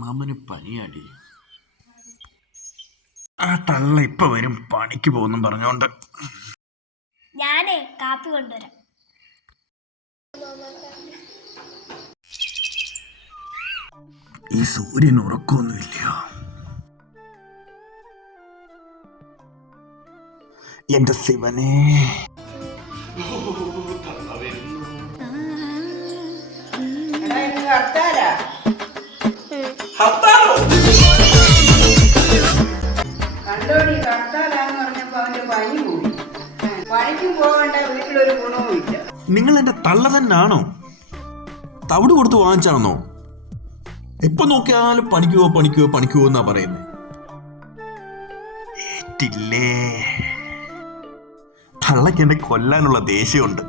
മാമന് പനിയാടി. ആ തള്ള ഇപ്പൊ വരും, പണിക്ക് പോകുന്നു പറഞ്ഞോണ്ട്. ഞാനേ കാപ്പി കൊണ്ടുവരാം. ഈ സൂര്യൻ ഉറക്കമൊന്നുമില്ലയോ? എന്റെ ശിവനെ, കണ്ടോടി കർത്താലാന്ന് പറഞ്ഞപ്പോ അവന്റെ പനി കൂടി. പണിക്കും പോകണ്ട, വീട്ടിലൊരു ഗുണവും ഇല്ല. നിങ്ങൾ എന്റെ തള്ള തന്നെയാണോ? തവിട് കൊടുത്ത് വാങ്ങിച്ചാണോ? എപ്പൊ നോക്കിയാലും പണിക്കുവോ എന്നാ പറയുന്നത്. ഏറ്റില്ലേ? തള്ളക്ക് എന്നെ കൊല്ലാനുള്ള ദേഷ്യമുണ്ട്.